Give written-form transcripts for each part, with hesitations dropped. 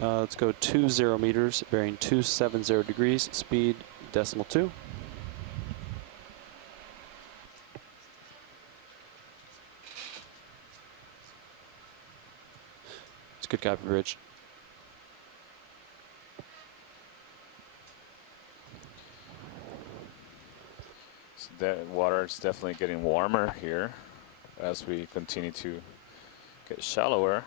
Let's go 20 meters, bearing 270 degrees, speed .2. It's good copy, Bridge. So the water is definitely getting warmer here as we continue to get shallower,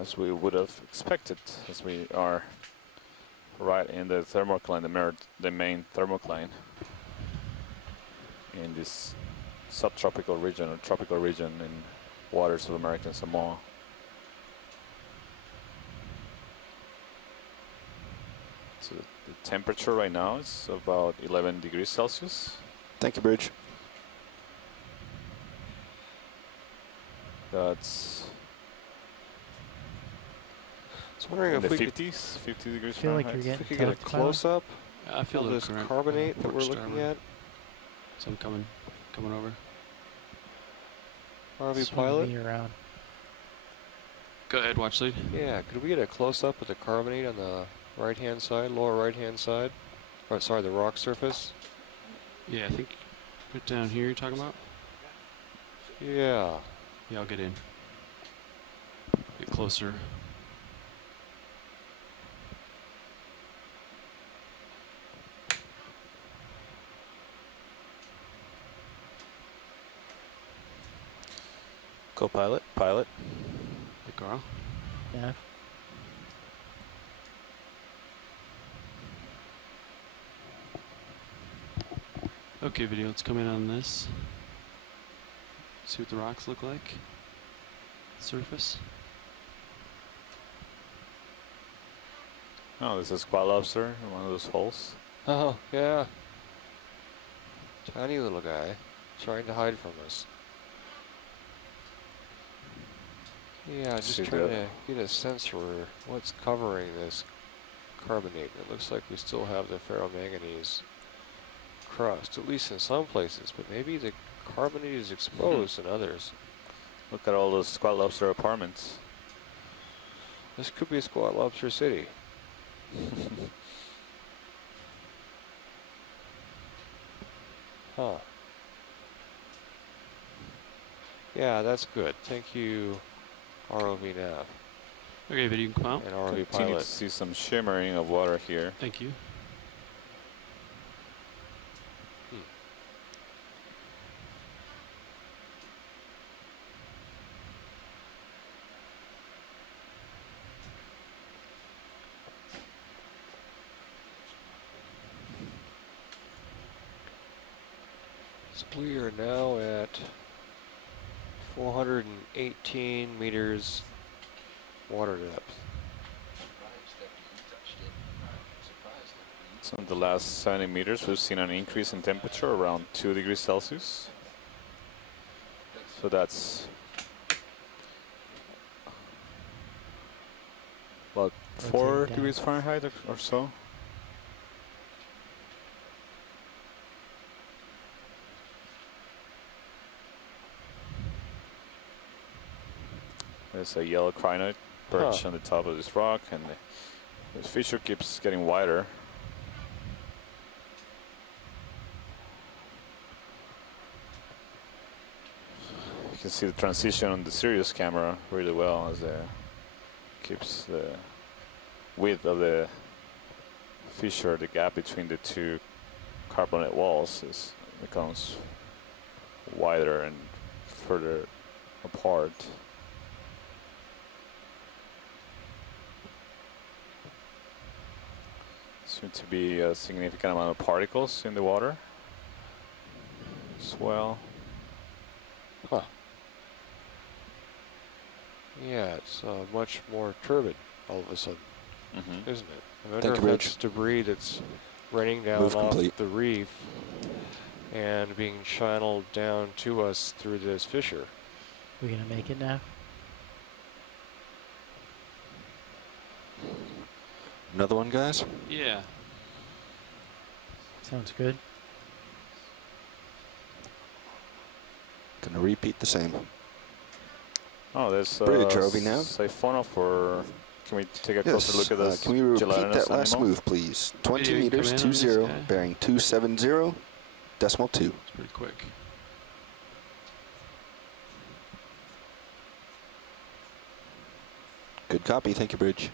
as we would have expected, as we are right in the thermocline, the main thermocline in this subtropical region or tropical region in waters of American Samoa. So the temperature right now is about 11 degrees Celsius. Thank you, Bridge. That's I was wondering in if the we could 50s, 50 degrees I feel like Fahrenheit. you're if we getting could get a close-up I feel of the this current, carbonate that we're port looking starboard. at. So I'm coming over. ROV Swing pilot? me around. Go ahead, watch lead. Yeah, could we get a close-up of the carbonate on the right-hand side, lower right-hand side? Or, sorry, the rock surface? Yeah, I think right down here you're talking about? Yeah. Yeah, I'll get in. Get closer. Co-pilot, pilot. Hey, Carl. Yeah. Okay, video, let's come in on this. See what the rocks look like. Surface. Oh, this is squat lobster in one of those holes. Oh, yeah. Tiny little guy trying to hide from us. Yeah, just See trying that? to get a sense for what's covering this carbonate. It looks like we still have the ferromanganese crust, at least in some places, but maybe the carbonate is exposed in others. Look at all those squat lobster apartments. This could be a squat lobster city. Huh. Yeah, that's good. Thank you, ROV nav Okay, video, you can come out. and ROV Continue to pilot. see some shimmering of water here. Thank you. So we are now at 418 meters water depth. So in the last 70 meters, we've seen an increase in temperature around 2 degrees Celsius. So that's about 4 down. degrees Fahrenheit or so. There's a yellow crinoid perched on the top of this rock, and the fissure keeps getting wider. You can see the transition on the Sirius camera really well as it keeps the width of the fissure, the gap between the two carbonate walls becomes wider and further apart. Seems to be a significant amount of particles in the water as well. Huh. Yeah, it's much more turbid all of a sudden, Mm-hmm. isn't it? I wonder Thank if you, Rich. that's debris that's raining down Move off complete. the reef and being channeled down to us through this fissure. We gonna make it now? Another one, guys? Yeah. Sounds good. Gonna repeat the same. Oh, there's Bridge, ROV nav. siphonophore Can we take a closer look at this? Can we repeat gelatinous that last animal? move, please? 20 Video, you can meters, come in on this 20, guy. bearing 270, decimal 2. It's pretty quick. Good copy. Thank you, Bridge.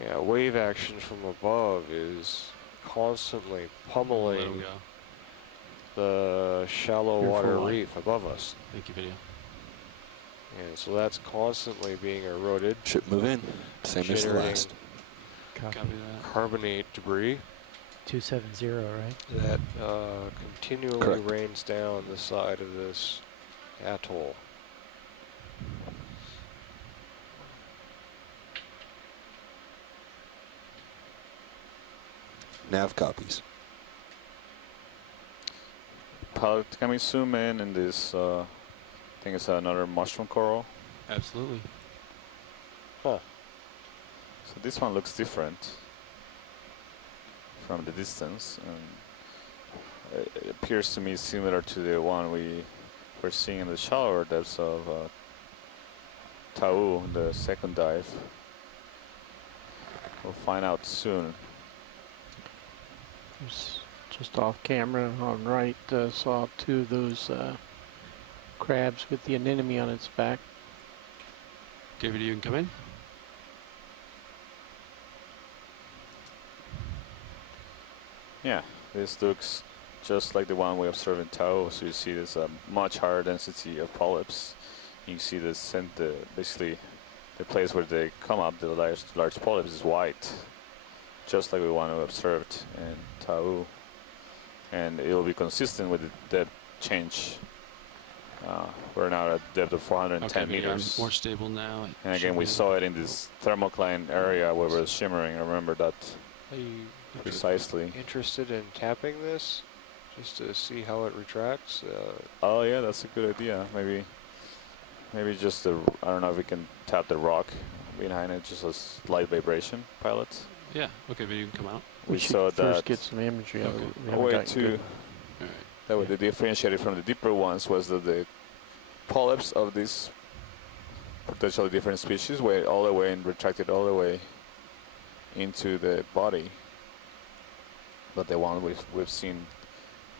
Yeah, wave action from above is constantly Let him pummeling go. the shallow You're water full line. reef above us. Thank you, video. And so that's constantly being eroded, Ship move in. Same as the generating last. Copy. Copy that. carbonate debris 270, right? that continually Correct. rains down the side of this atoll. Nav copies. Pilot, can we zoom in this? I think it's another mushroom coral. Absolutely. So this one looks different from the distance, and it appears to me similar to the one we were seeing in the shallower depths of Tau, the second dive. We'll find out soon. There's just off camera on right, saw 2 of those crabs with the anemone on its back. Okay, video, you can come in. Yeah, this looks just like the one we observed in Tau. So you see there's a much higher density of polyps. You can see basically the place where they come up, the large polyps is white, just like the one we observed in Tau. And it will be consistent with the depth change. We're now at a depth of 410 Okay, video, I'm meters. more stable now. And again, we saw it in this thermocline area where it was shimmering. I remember that Are you precisely. interested in tapping this just to see how it retracts? Oh yeah, that's a good idea. Maybe just I don't know if we can tap the rock behind it, just a slight vibration, pilot. Yeah. Okay, video, you can come out. We should saw first that. get some imagery of Okay. it. We A haven't way gotten to good. All right. that way to differentiate it from the deeper ones was that the polyps of these potentially different species were all the way and retracted all the way into the body. But the one we've seen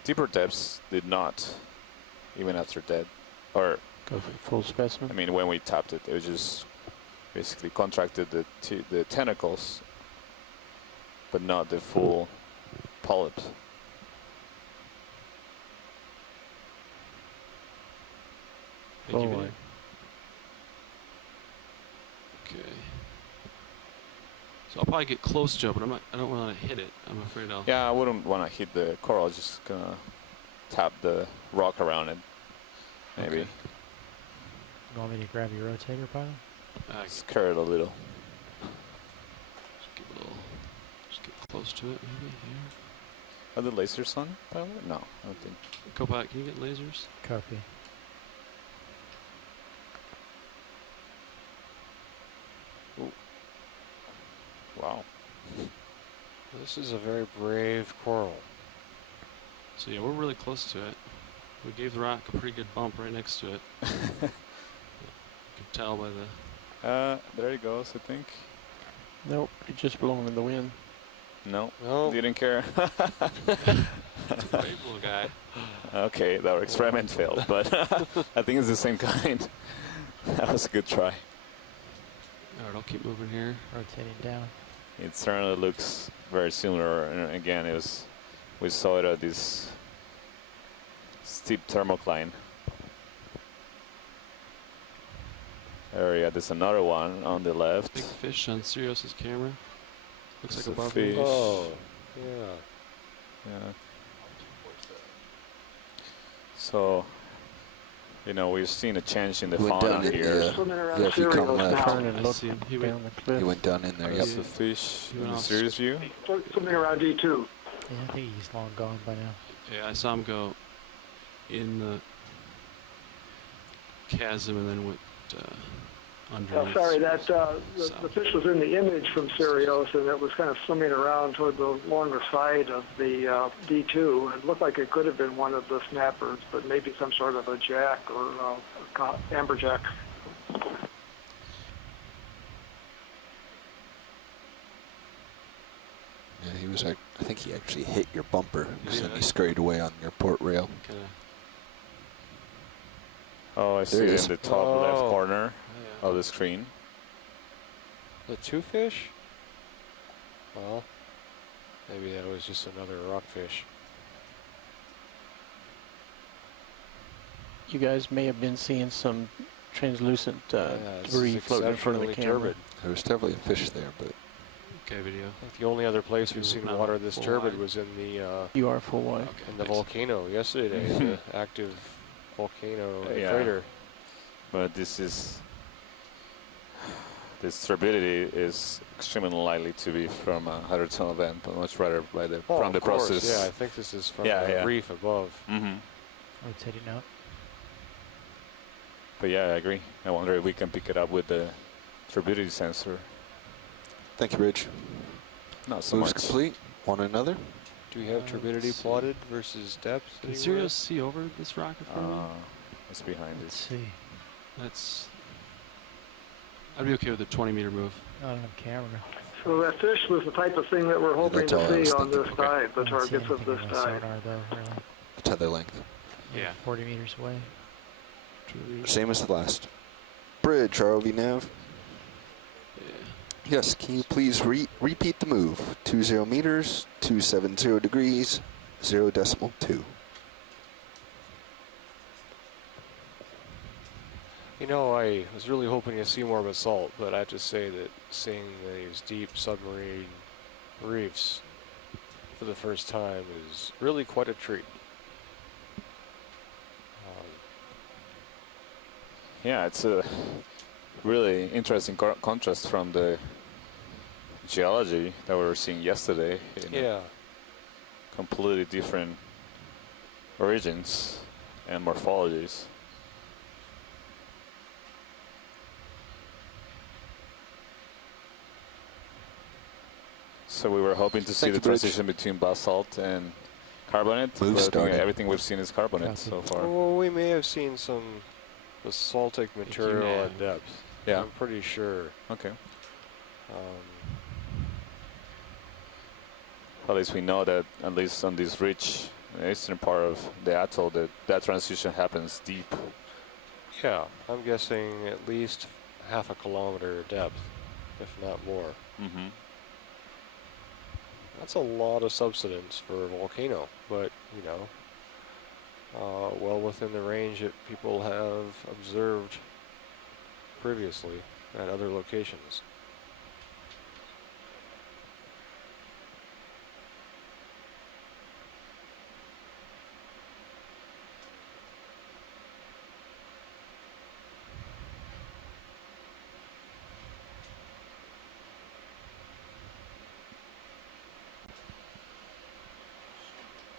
deeper depths did not, even after dead. Or, Go for full specimen. I mean, when we tapped it, it was just basically contracted the tentacles, but not the full polyps. Thank you, Full video. line. Okay. So I'll probably get close to it, but I don't want to hit it. I'm afraid I'll. Yeah, I wouldn't want to hit the coral, just gonna tap the rock around it, maybe. Okay. You want me to grab your rotator, pilot? Scare it a little. Just get close to it, maybe here. Are the lasers on, pilot? No, I don't think. Copilot, can you get lasers? Copy. Wow. This is a very brave coral. So yeah, we're really close to it. We gave the rock a pretty good bump right next to it. You can tell by the. There it goes, I think. Nope, it just blown in the wind. No, No, didn't care. Brave little guy. Okay, our experiment failed, but I think it's the same kind. That was a good try. All right, I'll keep moving here. Rotating down. It certainly looks very similar. And again, we saw it at this steep thermocline area. There's another one on the left. Big fish on Sirius's camera. Looks It's like a above fish. me. oh, yeah. Yeah. So, we've seen a change in the Went fauna down in here. yeah, if you come left, Turn and I look see him. He down went, the cliff. he went down in there. I Yep. see. That's a fish He in went the off series view. Swimming around D2. Yeah, I think he's long gone by now. yeah, I saw him go in the chasm and then went underneath. Oh, sorry, that the fish was in the image from Sirius, and it was kind of swimming around toward the longer side of the D2. It looked like it could have been one of the snappers, but maybe some sort of a jack or amberjack. I think he actually hit your bumper, because then Yeah. he scurried away on your port rail. Kind of. Oh, I see There it it in is. the top left Oh. corner Yeah. of the screen. The two fish? Well, maybe that was just another rockfish. You guys may have been seeing some translucent Yeah, this debris is floating in front of the exceptionally camera. turbid. There was definitely a fish there, but Okay, video. I think the only other place we've seen Not water this full turbid wide. was in the You are full wide. Okay. in the thanks. volcano yesterday, the active volcano Yeah. crater. But this turbidity is extremely likely to be from a hydrothermal event, but much rather by the Oh, from the of course, process. yeah, I think this is from Yeah, the yeah. reef above. Mm-hmm. Rotating out. But yeah, I agree. I wonder if we can pick it up with the turbidity sensor. thank you, Bridge. Not so Moves much. complete. One another. Do we have turbidity let's see. plotted versus depth? Can anywhere? Sirius see over this rock in front of me? It's behind Let's it. see. That's. I'd be okay with a 20-meter move. Not on camera. So that fish was the type of thing that we're hoping that's all I to was see on thinking. this Okay. tide, the I don't see targets of anything this on the tide. sonar though, really. Tether length. Yeah. 40 meters away. Same as the last. Bridge, ROV nav. Yeah. Yes, can you please repeat the move? 20 meters, 270 degrees, 0.2. You know, I was really hoping to see more basalt, but I have to say that seeing these deep submarine reefs for the first time is really quite a treat. Yeah, it's a really interesting contrast from the geology that we were seeing yesterday. In Yeah, completely different origins and morphologies. So we were hoping to see Thank the you, Bridge. transition between basalt and carbonate, Move but I think started. everything we've seen is carbonate Copy. so far. well, we may have seen some basaltic material may at have. depth. Yeah. I'm pretty sure. Okay. Um, At least we know that, at least on this ridge, the eastern part of the atoll, that transition happens deep. yeah, I'm guessing at least half a kilometer depth, if not more. Mm-hmm. That's a lot of subsidence for a volcano, but you know, well within the range that people have observed previously at other locations.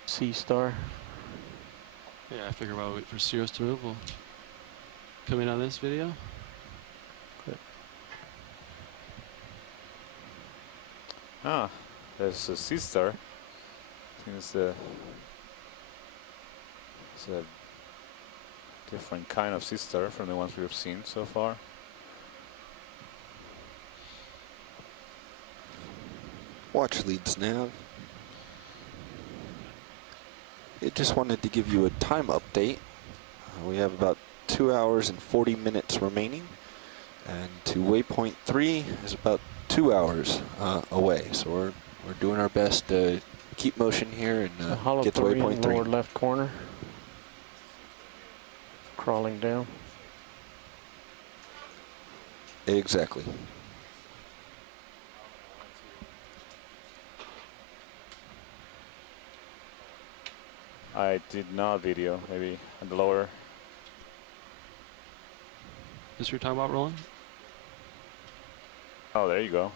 Sea Star. Yeah, I figure while we wait for Sirius to move, we'll come in on this video. Ah, there's a sea star. I think it's a different kind of sea star from the ones we've seen so far. Watch leads nav. It just wanted to give you a time update. We have about 2 hours and 40 minutes remaining, and to waypoint 3 is about 2 hours away. So we're doing our best to keep motion here The and hollow get to three in waypoint the 3. lower left corner. Crawling down. Exactly. I did not video, maybe at the lower. This you're talking about, Roland? Oh, there you go.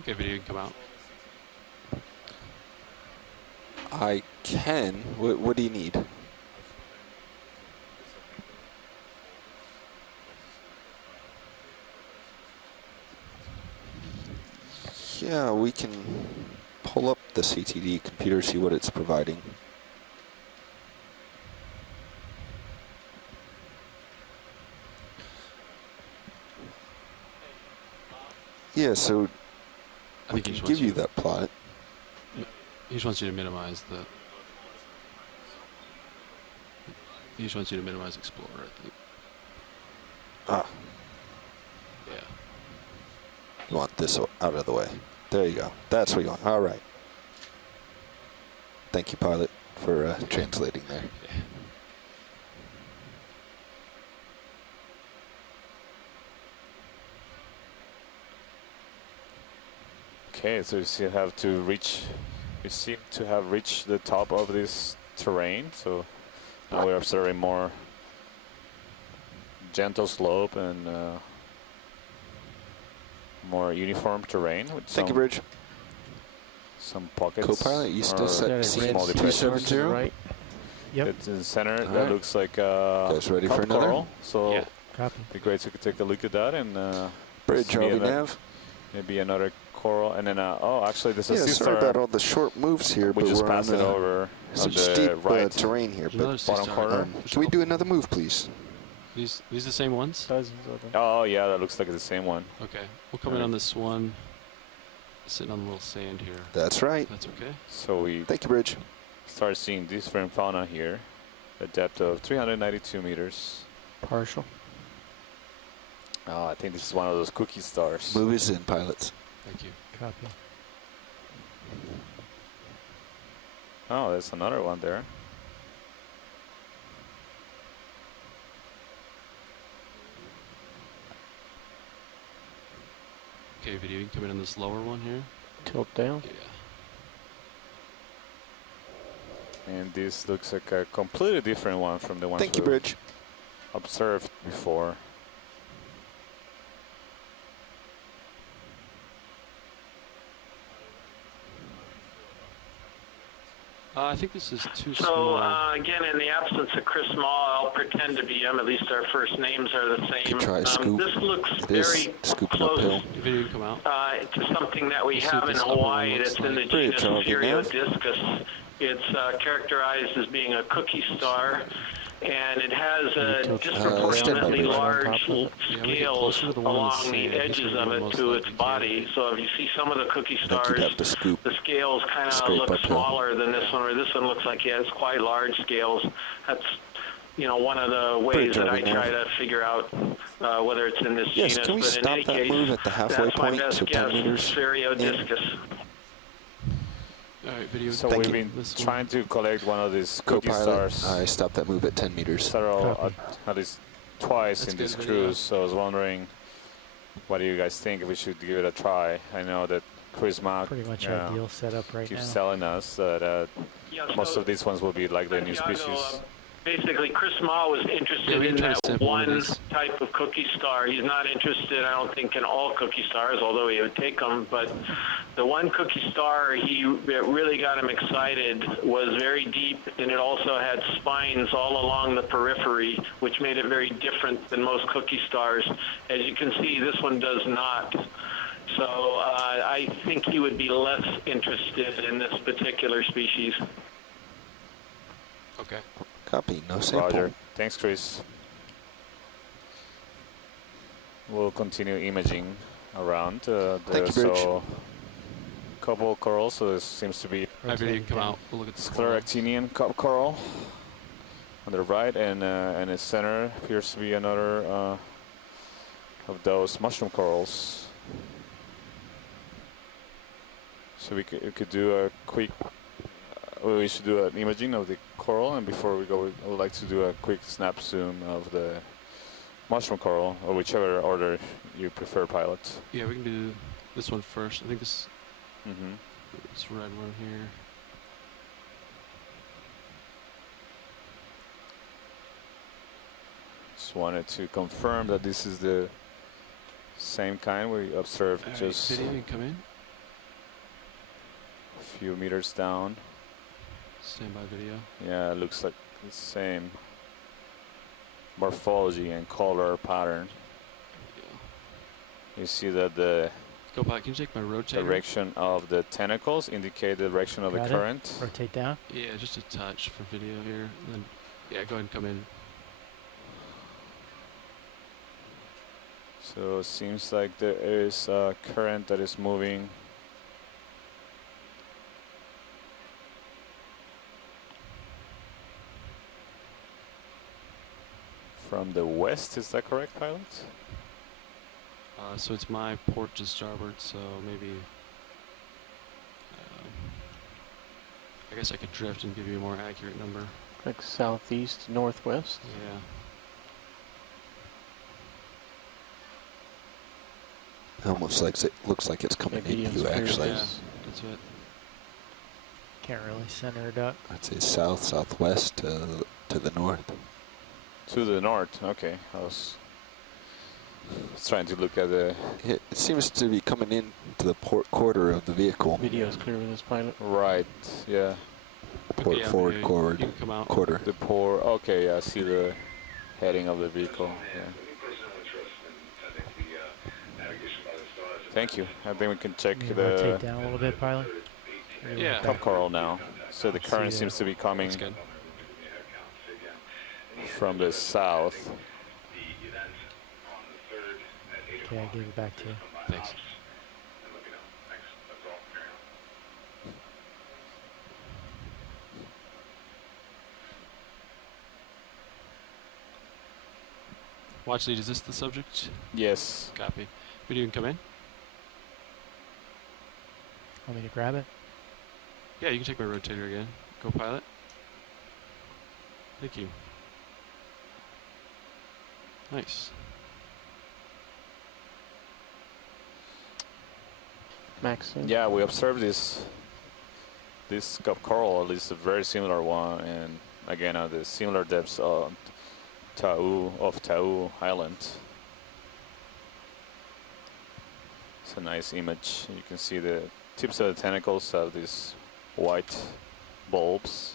Okay, video can come out. I can. What do you need? Yeah, we can pull up the CTD computer, see what it's providing. Yeah, so I we think he can just give wants you that plot. He just wants you to minimize the. He just wants you to minimize Explorer, I think. Ah, Yeah. you want this out of the way. There you go. That's what you want. All right. Thank you, pilot, for translating there. Yeah. Okay, so we still have to reach. We seem to have reached the top of this terrain. So now we're observing more gentle slope and more uniform terrain with Thank you, Bridge. some pockets. Co-pilot, you still or set Got a scene red small depressions. 270? Right. Yep. It's in the center. All That right. looks like Guys ready for top another? coral. So Yeah. Copy. it'd be great to take a look at that and Bridge, see ROV another- nav. maybe another coral. And then oh, actually, this is Yeah, sister. sorry about all the short moves here, We but just we're on passed it over some on the steep right terrain here. There's another But sea bottom star. corner. can we do another move, please? These the same ones? Dozens of them. Oh yeah, that looks like the same one. Okay. We'll come in Alright. on this one. Sitting on a little sand here. That's right. That's okay. So we Thank you, Bridge. start seeing different fauna here. A depth of 392 meters. Partial. Oh, I think this is one of those cookie stars. Move is in, pilots. Thank you. Copy. Oh, there's another one there. Okay, video. You can come in on this lower one here. Tilt down. Yeah. And this looks like a completely different one from the ones Thank you, we've Bridge. observed before. I think this is too So, small. again, in the absence of Chris Mall, I'll pretend to be him. At least our first names are the same. Could try a scoop. This looks It is very scooping close uphill. Video can come out. to something that we Let's see have what in this upper one Hawaii looks that's in the like. Bridge, genus ROV nav. Seriodiscus. It's characterized as being a cookie star, and it has tilt disproportionately down. large On top of it. Yeah, we get scales closer to the one on the along the sand. This edges would of be it most to its likely body. So if you see some of the cookie I think stars, you'd have to scoop. the scales kind of Scrape look uphill. smaller than this one, where this one looks like it has quite large scales. That's, you know, one of the ways Bridge, that I ROV nav. try to figure out whether it's in this Yes, genus. can we But in stop any that case, move at the halfway that's my point, best so 10 guess. meters? Seriodiscus. All right, video. So Thank we've you. been This one. trying to collect one of these cookie Co-pilot, stars. I stopped that move at 10 meters. Several, Copy. at least twice That's in this good video. cruise. So I was wondering, what do you guys think? If we should give it a try? I know that Chris Mack Pretty much yeah, ideal setup right keeps now. telling us that Yeah, most so of these ones will be like the new Santiago, species. Basically, Chris Ma was Yeah, interested we in can try to that sample one of one these. type of cookie star. He's not interested, I don't think, in all cookie stars, although he would take them. But the one cookie star that really got him excited was very deep, and it also had spines all along the periphery, which made it very different than most cookie stars. As you can see, this one does not. So I think he would be less interested in this particular species. Okay. Copy, no sample. Roger. Thanks, Chris. We'll continue imaging around. Thank you, Bridge. So, couple corals. So this seems to be All right, video. You can come out. We'll look at the scleractinian cup coral on the right, and in the center appears to be another of those mushroom corals. So we could do a quick. We should do an imaging of the coral, and before we go, I would like to do a quick snap zoom of the mushroom coral, or whichever order you prefer, pilot. Yeah, we can do this one first. I think this Mm-hmm. red one here. Just wanted to confirm that this is the same kind we observed All right, just video. You can come in. a few meters down. Standby video. Yeah, it looks like the same morphology and color pattern. Yeah. You see that the Go back. Can you take my rotator? direction of the tentacles indicate the direction of Got the it. current. Rotate down. Yeah, just a touch for video here. And then, yeah, go ahead and come in. So it seems like there is a current that is moving from the west. Is that correct, pilot? So it's my port to starboard, so maybe I guess I could drift and give you a more accurate number. Like southeast, northwest. Yeah. Almost like it looks like it's coming Maybe into you, it's actually. Yeah, that's it. Can't really center it up. I'd say south, southwest to the north. To the north. Okay, I was trying to look at the. It seems to be coming into the port quarter of the vehicle. Video's clear with this pilot. Right. Yeah. Port yeah, forward, you forward, can come out. quarter. The port. Okay. Yeah, I see the heading of the vehicle. Yeah. Thank you. I think we can check Can you the rotate down a little bit, pilot? Or you Yeah. want top back? coral now. So the Let's current see seems to be coming That's good. from the south. Okay, I gave it back to you. Thanks. Watch lead, is this the subject? Yes. Copy. Video can come in? Want me to grab it? Yeah, you can take my rotator again. Go pilot. Thank you. Nice. Max. Yeah, we observed this cup coral, at least a very similar one, and again at the similar depths of Tau Island. It's a nice image. You can see the tips of the tentacles have these white bulbs,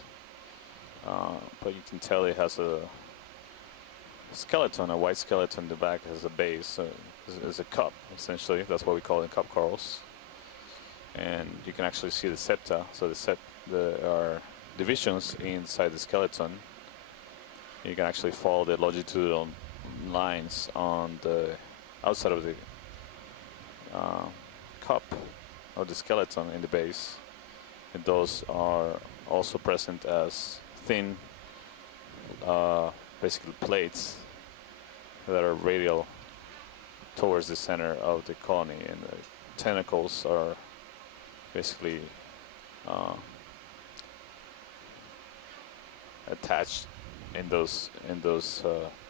but you can tell it has a skeleton, a white skeleton in the back as a base. So it's a cup, essentially. That's what we call it, cup corals. And you can actually see the septa. So there are divisions inside the skeleton. You can actually follow the longitudinal lines on the outside of the cup or the skeleton in the base. And those are also present as thin, basically plates that are radial towards the center of the colony, and the tentacles are basically attached in those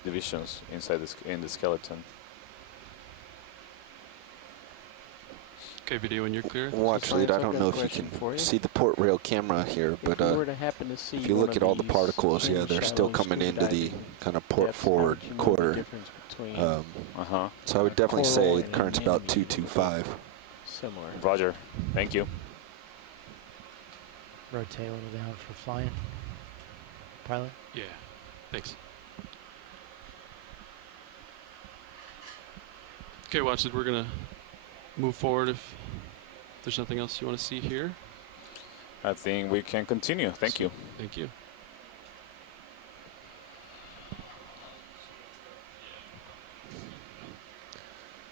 divisions inside in the skeleton. Okay, video when you're clear. Watch lead, I don't know if you can see the port rail camera here, but if you look at all the particles, yeah, they're still coming into the kind of port forward quarter. So I would definitely say current's about 225. Similar. Roger. Thank you. Rotate a little down for flying. Pilot? Yeah. Thanks. Okay, watch it. We're gonna move forward if there's nothing else you want to see here. I think we can continue. Thank you. Thank you.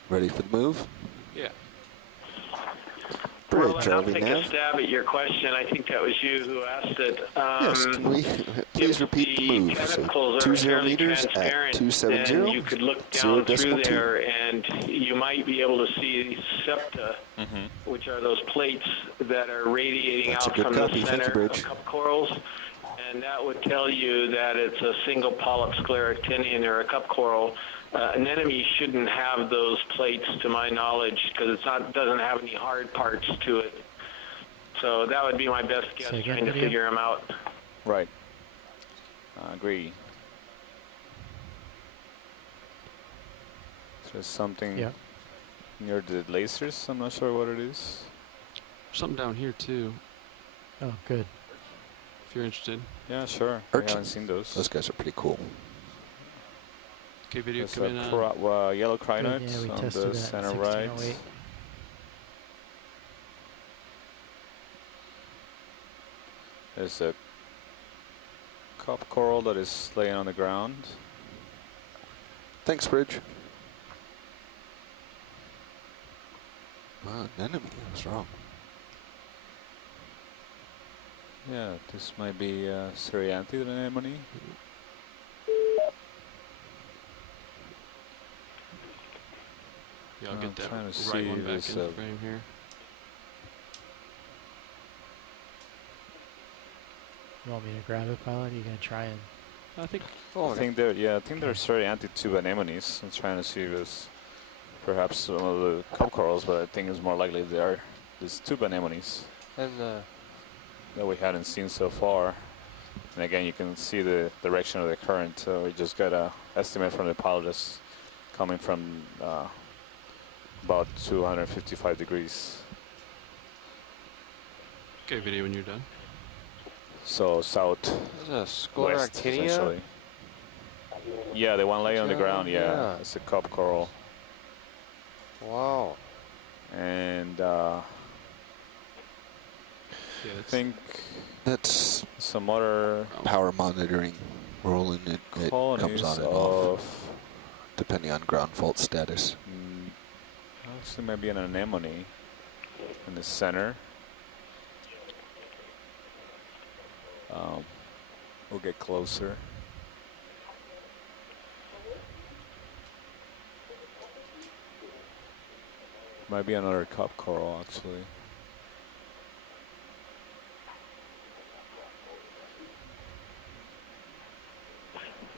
Ready for the move? Yeah. Bridge, I'll ROV take a nav. stab at your question. I think that was you who asked it. Yes, can we please repeat the move? So tentacles 20 fairly meters at transparent, 270, then you could look 0 down through decimal 2. there and you might be able to see septa, which are those plates that are radiating That's a out good from copy. the Thank you, center Bridge. of cup corals. And that would tell you that it's a single polyp scleractinian or a cup coral. An enemy shouldn't have those plates, to my knowledge, because doesn't have any hard parts to it. So that would be my best guess, Say again, trying to video? figure them out. Right. I agree. There's something Yeah. near the lasers. I'm not sure what it is. Something down here too, Oh, good. if you're interested. Yeah, sure. I haven't Urchins. seen those. Those guys are pretty cool. Okay, video There's come in. yellow Good, crinoids yeah, we on tested the that in center right. 1608. There's a cup coral that is laying on the ground. Thanks, Bridge. Anemone. I was wrong. Yeah, this might be Seriantid anemone. Yeah, I'll I'm get that trying to right see one back this, in frame here. You want me to grab it, pilot? Are you gonna try and? I think. I think they're Seriantid tube anemones. I'm trying to see if it's perhaps some of the cup corals, but I think it's more likely they are these tube anemones And that we hadn't seen so far. And again, you can see the direction of the current. So we just got a estimate from the pilot that's coming from about 255 degrees. Okay, video when you're done. So south is that a west, Scleractinia? essentially. Yeah, the one laying on the ground. Yeah, Yeah. it's a cup coral. Wow. And Yeah, I it's think That's some other power monitoring rolling. It comes colonies on and off, of depending on ground fault status. actually maybe an anemone in the center. We'll get closer. Might be another cup coral actually.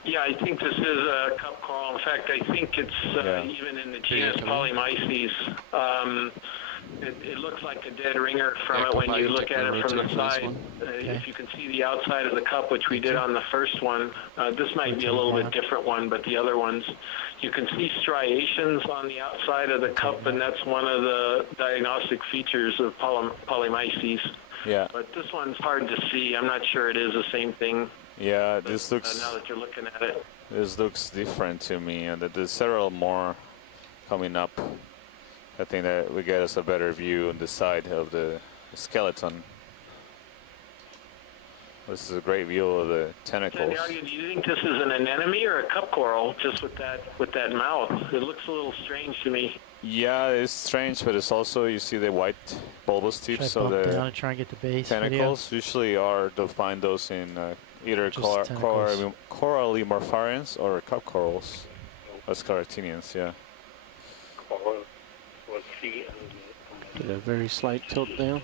Yeah, I think this is a cup coral. In fact, I think it's Yeah. even in the genus Polymyces. It looks like a dead ringer from Yeah, it when I'll you probably look take at the it from the rotator for this side. one. If you can see the outside of the cup, which we did on the first one, this might be a little bit different one, but the other ones, you can see striations on the outside of the cup, and that's one of the diagnostic features of Polymyces. Yeah, But this one's hard to see. I'm not sure it is the same thing. yeah. But, This looks now that you're looking at it. different to me, and that there's several more coming up. I think that we get us a better view on the side of the skeleton. This is a great view of the tentacles. Santiago, do you think this is an anemone or a cup coral, just with that mouth? It looks a little strange to me. Yeah, it's strange, but it's also, you see the white bulbous Should I tips of bump down the and try and get the base tentacles. Usually are to find those in either Just tentacles. corallimorpharians or cup corals. Or Scleractinians, yeah. Did a very slight tilt down,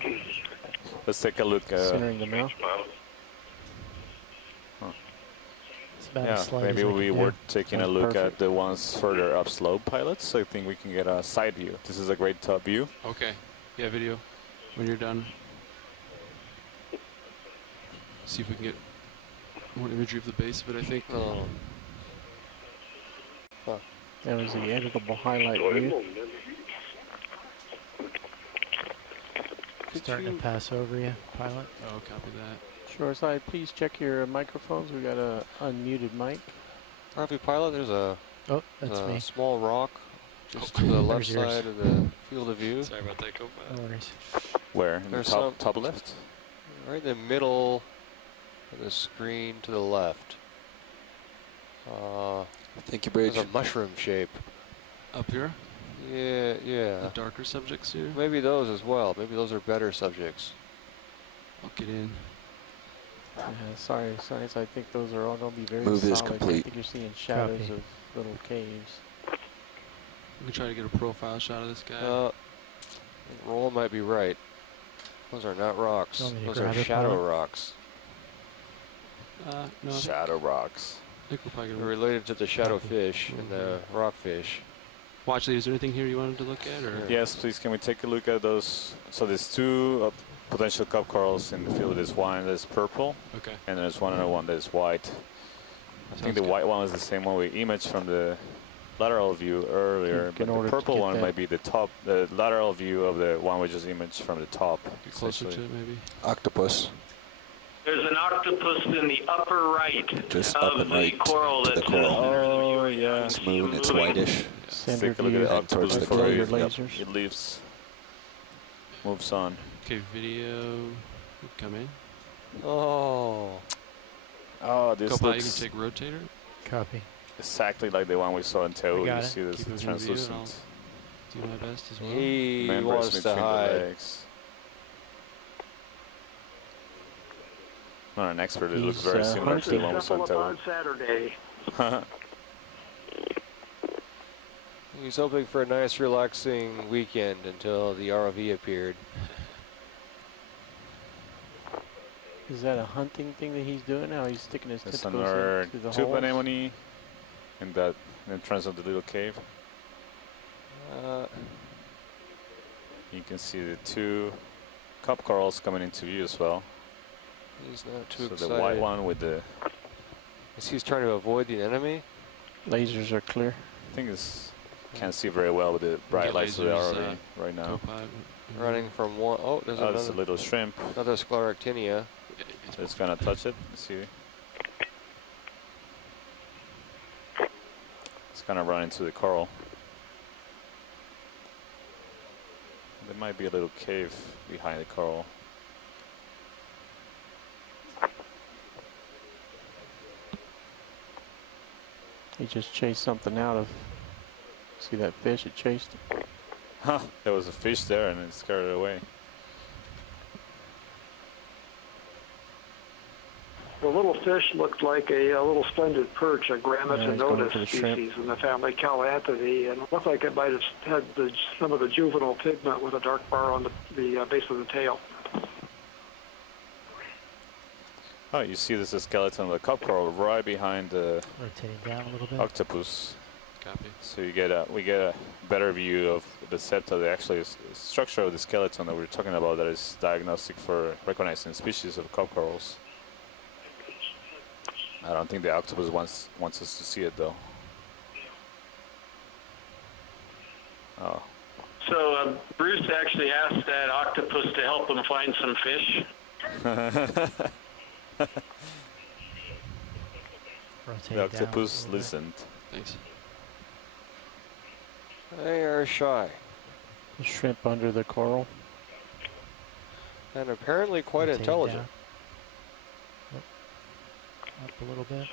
Let's take a look. centering the mouth. It's about Yeah, as slight maybe as I we can were do. taking a That's look perfect. at the ones further upslope pilots. I think we can get a side view. This is a great top view. Okay. Yeah, video when you're done. See if we can get more imagery of the base of it, I think. Oh. That was the editable highlight view. Starting to pass over you, pilot. Oh, copy that. Shore side, please check your microphones. We got a unmuted mic. ROV pilot, there's a Oh, that's me. small rock just Oh. to the left There's yours. side of the field of view. Sorry about that, go back. No worries. Where? In the There's top left? Right in the middle of the screen to the left. Thank you, Bridge. There's a mushroom shape. Up here, Yeah, the yeah. darker subjects here. Maybe those as well. Maybe those are better subjects. I'll get in. Yeah, sorry, science. I think those are all going to be very Move is solid. I complete. think you're seeing shadows Copy. of little caves. We can try to get a profile shot of this guy. I think Roll might be right. Those are not rocks. You want me to Those are grab it, shadow pilot? rocks. No, Shadow rocks. I think we're probably They're gonna related to the shadow Copy. fish and the rockfish. watch these. Is there anything here you wanted to look at, or? Yes, please, can we take a look at those? So there's two potential cup corals in the field. There's one that's purple, Okay. and there's one other one that's white. I think the white one is the same one we imaged from the lateral view earlier, In but the order to purple get one that- might be the lateral view of the one we just imaged from the top. Get closer to essentially. it, maybe. Octopus. There's an octopus in the upper right Just of up and the right coral to the that's coral. Oh, yeah. It's moving. It's whitish. Center Take a look at view. the octopus towards the before cave. Laser Yep. lasers. it leaves, moves on. Okay, video. Come in. Oh. Oh, this Go by. You can looks take rotator. Copy. exactly like the one we saw in Teo. I got You it. see this Keep it in view and translucent. Do my best as well. He Members wants to between the hide. legs. Not an expert. It looks He's, very similar to the one we saw in on Saturday. Taiwan. He's hoping for a nice, relaxing weekend until the ROV appeared. Is that a hunting thing that he's doing now? He's sticking his There's tentacles another into the tube holes? anemone in that entrance of the little cave. You can see the 2 cup corals coming into view as well. He's not too So excited. the white one with the, He's trying to avoid the enemy. Lasers are clear. I think it's, can't see very well with the bright Get lights of the lasers, ROV right now. Running from one. Oh, there's Oh, there's a another, little shrimp. another scleractinia. It's gonna touch it. See, it's gonna run into the coral. There might be a little cave behind the coral. He just chased something out of. See that fish? It chased him. Huh, there was a fish there and it scared it away. The little fish looked like a little splendid perch, a Yeah, he's going Grammatodonus for the shrimp. species in the family Calanthini, and it looked like it might have had some of the juvenile pigment with a dark bar on the base of the tail. Oh, you see this is skeleton of the cup coral right behind the Rotating down a little bit. octopus. Copy. So we get a better view of the septa, the actually structure of the skeleton that we're talking about that is diagnostic for recognizing species of cup corals. I don't think the octopus wants us to see it though. Oh. So Bruce actually asked that octopus to help him find some fish. Rotate The down octopus a little bit. listened. Thanks. They are shy. The shrimp under the coral. And apparently quite Rotate intelligent. down. Up a little bit.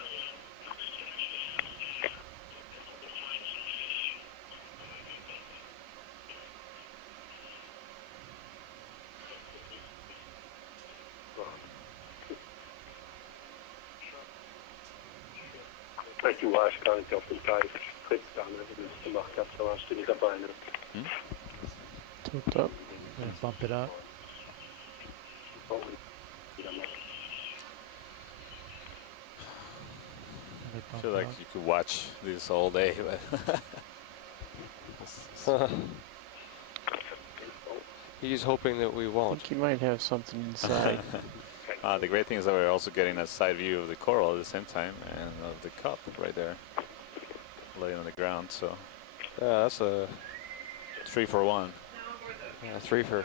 Du warst gar nicht auf dem Teich Fritz da, ne, wenn du das gemacht hast, da warst du nicht dabei, ne? Tilt up. Gonna bump it up. Another I bump feel like up. you could watch this all day, but He's hoping that we I won't. think he might have something inside. the great thing is that we're also getting a side view of the coral at the same time and of the cup right there, laying on the ground. So Yeah, that's a 3 for 1. 3 for.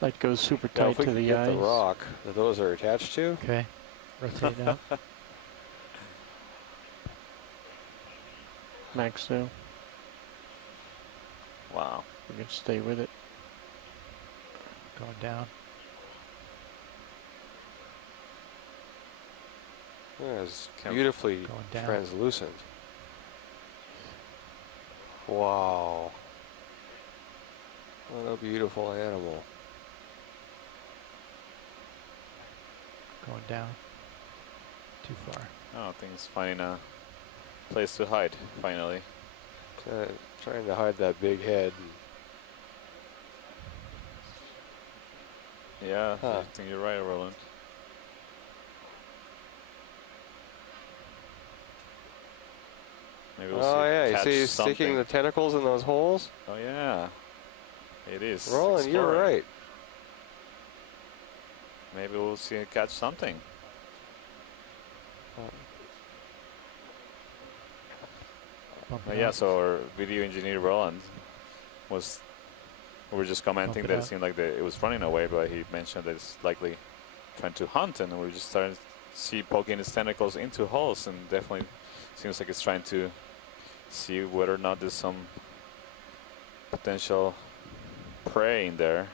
That goes super Yeah, tight if we to could the get eyes. the rock that those are attached to. Okay. Rotate down. Max zoom. Wow. We can stay with it. Going down. Yeah, it's Can- beautifully Going down. translucent. Wow. What a beautiful animal. Going down. Too far. I think it's finding a place to hide finally. Trying to hide that big head. Yeah, Huh. I think you're right, Roland. Maybe we'll Oh see yeah, you catch see he's something. sticking the tentacles in those holes? Oh yeah, it is. Roland, you're exploring. right. Maybe we'll see it catch something. Bump it Yeah, up. so our video engineer Roland was, we were just commenting Bump it that it up. seemed like it was running away, but he mentioned that it's likely trying to hunt, and we were just starting to see poking its tentacles into holes, and definitely seems like it's trying to see whether or not there's some potential prey in there.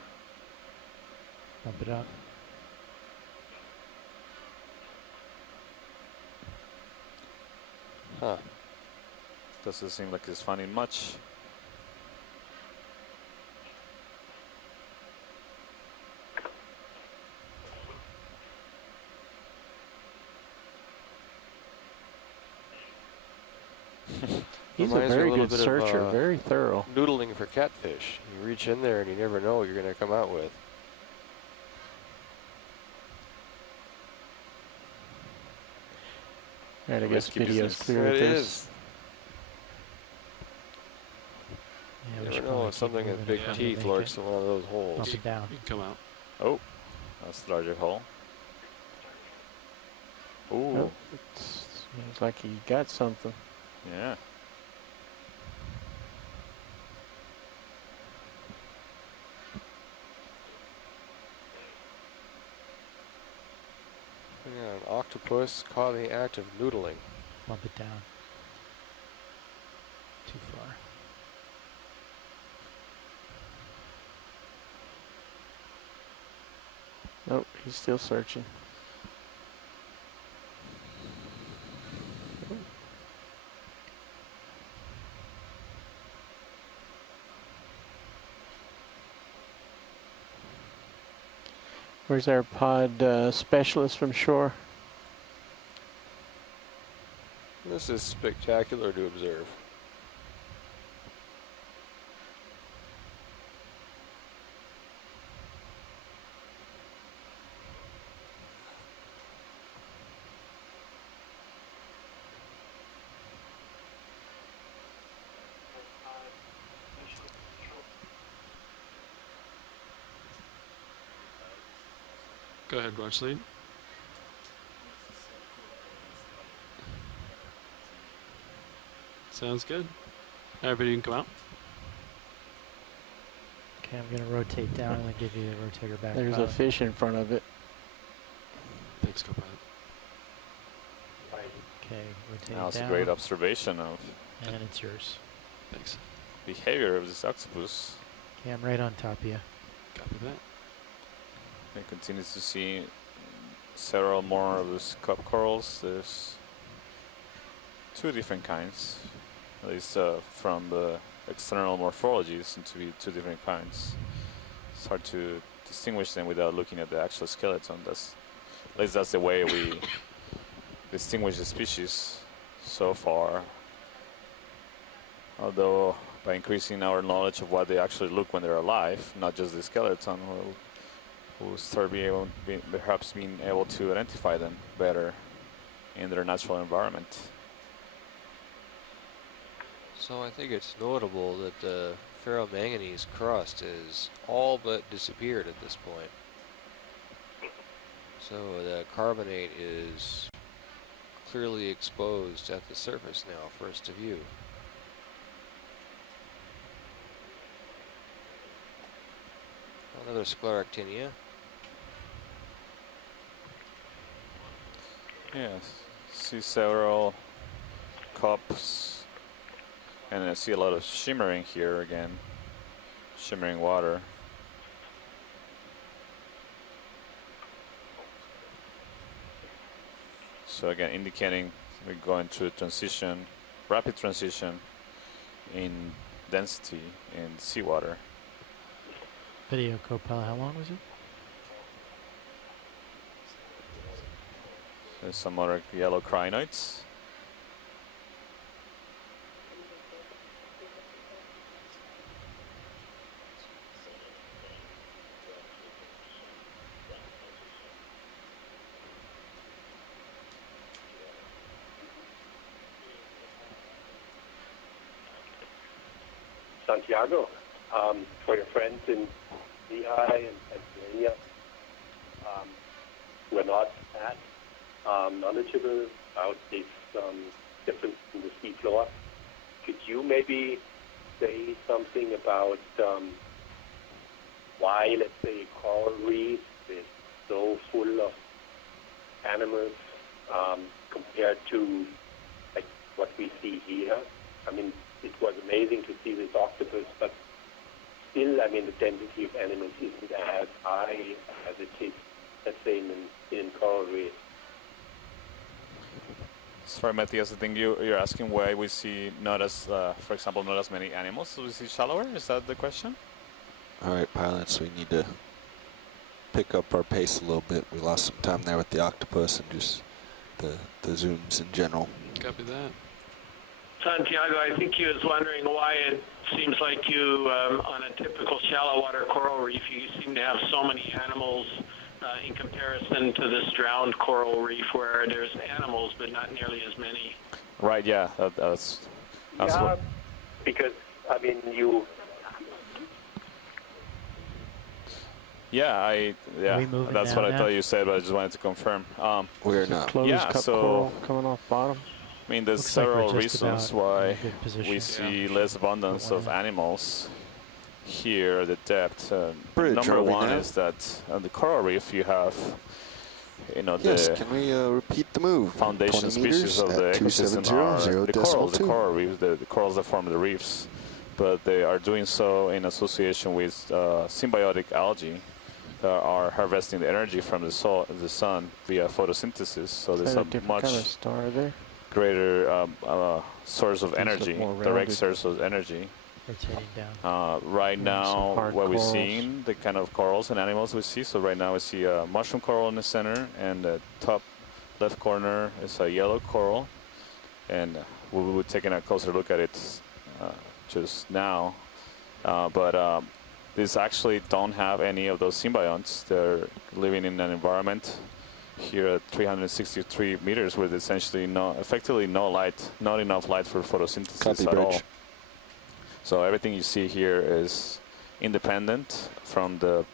Bump it up. Huh. Doesn't seem like it's finding much. He's a Reminds me very little good bit searcher, of, very thorough. noodling for catfish. You reach in there and you never know what you're going to come out with. Alright, I guess Risky video's business. clear It of this. is. Yeah, You we should never know probably if keep something with moving big if we're gonna teeth make lurks it. in one of those holes. Up and down. You can come out. Oh, that's the larger hole. Ooh, Oh, it seems like he got something. yeah. Yeah, an octopus caught in the act of noodling. Bump it down. Too far. Nope, he's still searching. Where's our pod specialist from shore? This is spectacular to observe. Go ahead, watch lead. Sounds good. Everybody can come out. Okay, I'm gonna rotate down and then give you the rotator back. There's a fish in front of it. Thanks, co-pilot. Okay, rotate That was down. a great observation of And it's yours. Thanks. behavior of this octopus. Okay, I'm right on top of you. Copy that. It continues to see several more of those cup corals. There's two different kinds, at least from the external morphology, seem to be two different kinds. It's hard to distinguish them without looking at the actual skeleton. That's, at least that's the way we distinguish the species so far. Although by increasing our knowledge of what they actually look when they're alive, not just the skeleton, we'll start perhaps being able to identify them better in their natural environment. So I think it's notable that the ferromanganese crust is all but disappeared at this point. So the carbonate is clearly exposed at the surface now, first to view. Another scleractinia. Yes, see several cups, and I see a lot of shimmering here again, shimmering water. So again, indicating we're going through a transition, rapid transition in density in seawater. Video co-pilot, how long was it? There's some other yellow crinoids. Santiago, for your friends in Lehigh and Pennsylvania who are not that knowledgeable about this difference in the seafloor, could you maybe say something about why, let's say, a coral reef is so full of animals compared to like what we see here? I mean, it was amazing to see this octopus, but still, I mean, the density of animals isn't as high as it is, let's say, in coral reefs. Sorry, Matthias, I think you're asking why we see not as, for example, not as many animals. So we see shallower? Is that the question? All right, pilots, we need to pick up our pace a little bit. We lost some time there with the octopus and just the zooms in general. Copy that. Santiago, I think you was wondering why it seems like you, on a typical shallow water coral reef, you seem to have so many animals in comparison to this drowned coral reef where there's animals but not nearly as many. Right, yeah, that's Yeah, what. because, I mean, you... Yeah, we moving that's now what I now? thought you said, but I just wanted to confirm. We're not. Closed Yeah, cut so- coral coming off bottom. I mean, there's Looks like we're several just reasons about in why a good position. we see Yeah. less abundance Put one of in. animals here at the depth. Bridge, Number are we one now? is that on the coral reef you have, Yes, the can we repeat the move? foundation 20 meters species of the at ecosystem 270, are 0 the decimal corals, the 2. coral reefs, the corals that form the reefs. But they are doing so in association with symbiotic algae that are harvesting the energy from the sun via photosynthesis. So Is there's that a a different much kind of star there? greater source of These look energy, more direct rounded. source of energy. Rotating down. Right some now, hard what we're corals. seeing, the kind of corals and animals we see. So right now we see a mushroom coral in the center, and the top left corner is a yellow coral. And we will be taking a closer look at it just now. But these actually don't have any of those symbionts. They're living in an environment here at 363 meters with essentially effectively no light, not enough light for photosynthesis Copy, at bridge. all. So everything you see here is independent from the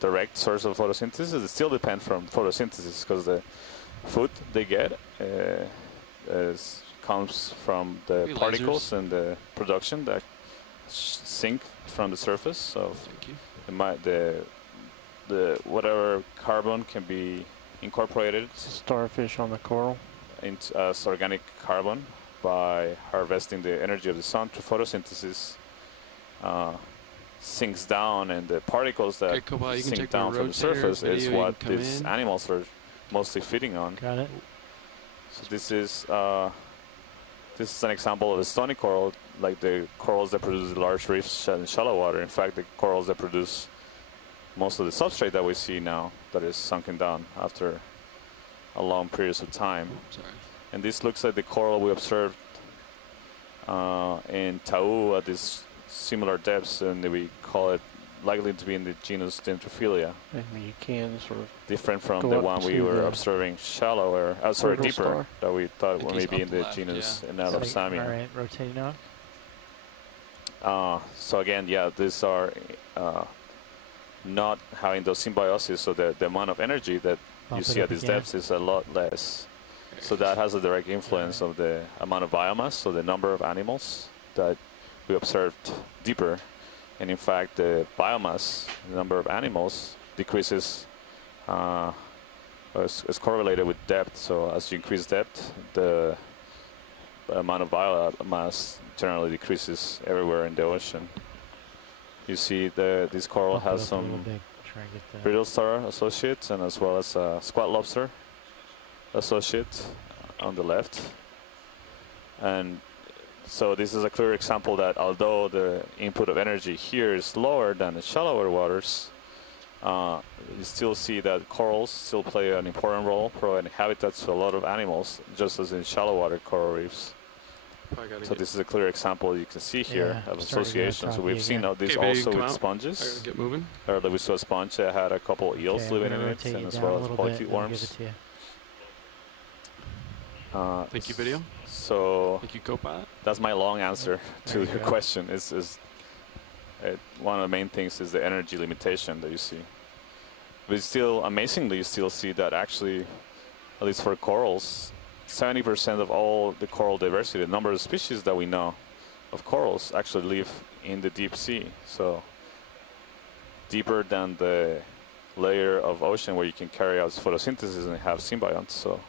direct source of photosynthesis. It still depends from photosynthesis because the food they get comes from the Maybe particles lasers. and the production that sink from the surface. So Thank you. the whatever carbon can be incorporated Starfish on the coral. into as organic carbon by harvesting the energy of the sun through photosynthesis sinks down, and the particles that Okay, Koba, you can sink take the down from the rotator surface is video, you what can come these in. animals are mostly feeding on. Got it? So this is an example of a stony coral, like the corals that produce large reefs in shallow water. In fact, the corals that produce most of the substrate that we see now that is sunken down after a long periods of time. Sorry. And this looks like the coral we observed in Tau at these similar depths, and we call it likely to be in the genus Dendrophilia, And you can sort of different from Go the up one we to were the observing shallower, Portal deeper, star. that we thought think were he's maybe up in the left, genus yeah. Anatopsamia. All right, rotating on. So again, yeah, these are not having those symbiosis, so the amount of energy that Bump you it see at up these again. depths is a lot less. So that has a direct influence of the amount of biomass, so the number of animals that we observed deeper. And in fact, the biomass, the number of animals, decreases, is correlated with depth. So as you increase depth, the amount of biomass generally decreases everywhere in the ocean. You see this coral Bump it has up a little some bit, try and get the- brittle star associates, and as well as a squat lobster associate on the left. And so this is a clear example that although the input of energy here is lower than the shallower waters, you still see that corals still play an important role, providing habitats to a lot of animals, just as in shallow water coral reefs. Probably gotta So get, this is a clear example you can see here Yeah, of starting to get associations. So choppy we've seen again. this Okay, Vinny, also come with out. I sponges. gotta get moving. Earlier we saw a sponge that had a couple eels Okay, I'm living gonna in it, rotate and you as down well a as little polychaete bit, then I'll give worms. it to you. Thank you, video. So Thank you, co-pilot. that's my long answer to There you your go. question. One of the main things is the energy limitation that you see. But still, amazingly, you still see that actually, at least for corals, 70% of all the coral diversity, the number of species that we know of corals, actually live in the deep sea. So deeper than the layer of ocean where you can carry out photosynthesis and have symbionts. So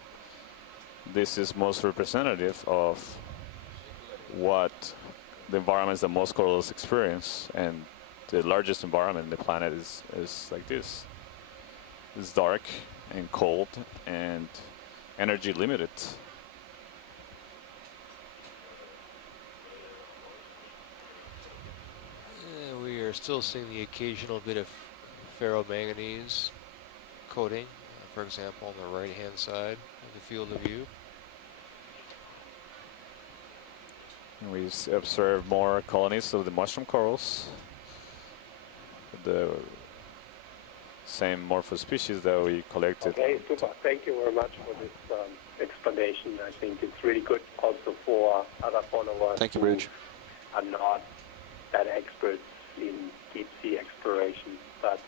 this is most representative of what the environments that most corals experience, and the largest environment on the planet is like this. It's dark and cold and energy limited. are still seeing the occasional bit of ferromanganese coating, for example, on the right-hand side of the field of view. And we observe more colonies of the mushroom corals. The same morphospecies that we collected. Okay, super. Thank you very much for this explanation. I think it's really good also for other followers Thank you, who Bridge. are not that experts in deep sea exploration. But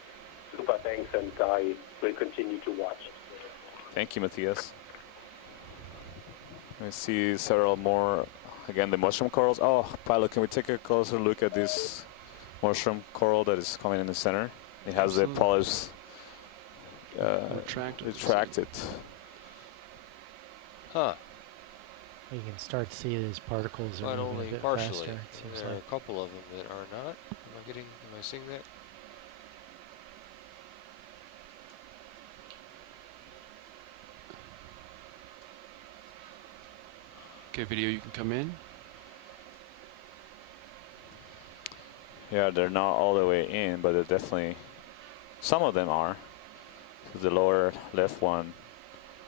super thanks, and I will continue to watch. Thank you, Matthias. I see several more, again, the mushroom corals. Oh, pilot, can we take a closer look at this mushroom coral that is coming in the center? It has the polyps retracted. Huh. You can start to see these particles are But moving only a bit partially. faster, it seems There are like. a couple of them that are not. Am I seeing that? Okay, video, you can come in. Yeah, they're not all the way in, but they're definitely, some of them are. To the lower left one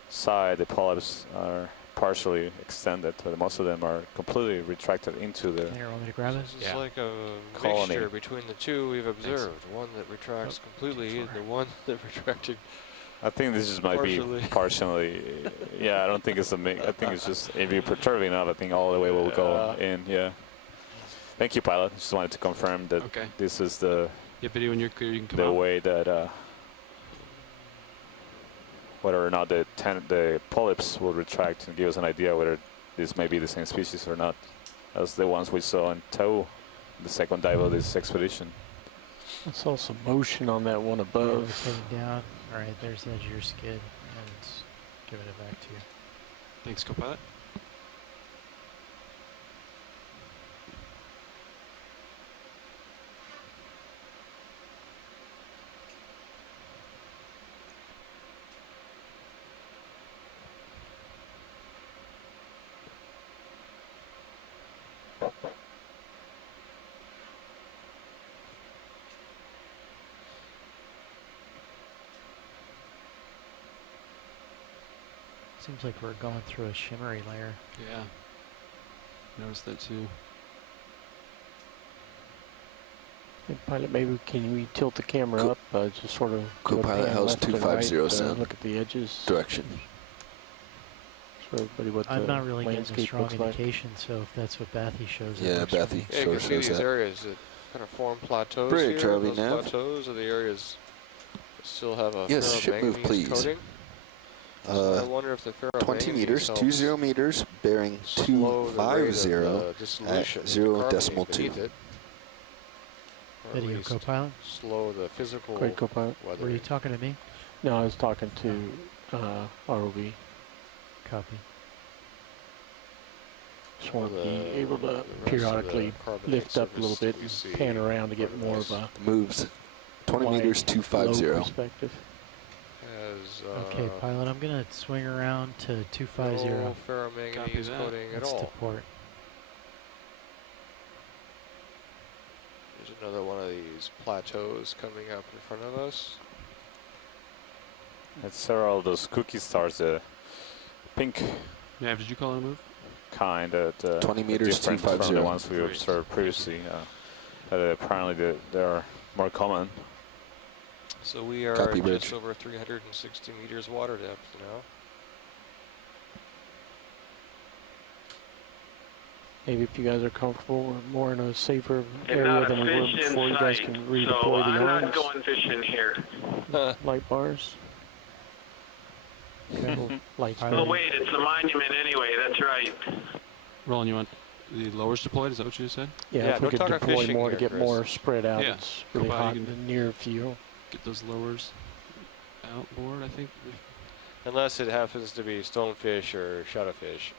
side, the polyps are partially extended, but most of them are completely retracted into the Here, want me to grab it? This is like a colony. mixture between the two we've observed. One that retracts completely and the one that retracted. I think this just might be partially. Yeah, I don't think it's a mix. I think it's just, if you perturb enough, I think all the way will go in, yeah. Thank you, pilot. Just wanted to confirm that this is the video when you're clear, you can come the out. way that whether or not the polyps will retract and give us an idea whether this may be the same species or not, as the ones we saw in tow, the second dive of this expedition. I saw some motion on that one above. Heading down. All right, there's the edge of your skid, and it's giving it back to you. Thanks, co-pilot. Seems like we're going through a shimmery layer. Yeah. Noticed that too. Hey, pilot, maybe can we tilt the camera up, just sort of Co-pilot, how's left and 250 right, sound? look at the edges. Direction. Show everybody what I'm the not really getting a landscape strong looks like. indication, so if that's what Bathy shows. it Yeah, works for Bathy me. Yeah, you sure can see shows these that. areas that kind of form plateaus Bridge, here. ROV Those nav. plateaus are the areas that still have a Yes, ship move, ferromanganese please. coating. So I wonder if the 20 ferromanganese meters, helps 20 meters, bearing slow the rate of, 250 dissolution at of the carbonate 0.2. beneath it, or at Video least co-pilot. slow the physical Great, co-pilot. Were you weathering. talking to me? No, I was talking to ROV. Copy. Just want to The- be able to the rest of the periodically carbonate lift up a little surface bit, that we see pan around to get part of more this of a Moves 20 wide, meters, low 250. perspective. has Okay, pilot, I'm going to swing around to 250. no ferromanganese that. coating at That's to all. port. There's another one of these plateaus coming up in front of us. It's several of those cookie stars, the pink Nav, did you call it a move? kind that 20 meters, different from 250. the ones we Great. observed previously. Apparently they are more common. So we are Copy, at Bridge. just over 360 meters water depth now. Maybe if you guys are comfortable, we're more in a safer And area not a than we were fish in before. You guys sight, can so redeploy I'm the not arms, going fishing here. light bars. Okay. Light Pilot. Oh wait, it's a monument anyway, that's right. Roland, you want the lowers deployed? Is that what you said? Yeah, Yeah, if we don't could talk about deploy fishing more to here, get Chris. more spread out. Yeah. It's really Go by, hot you in can- the near field. Get those lowers outboard, I think. Unless it happens to be stonefish or shadowfish.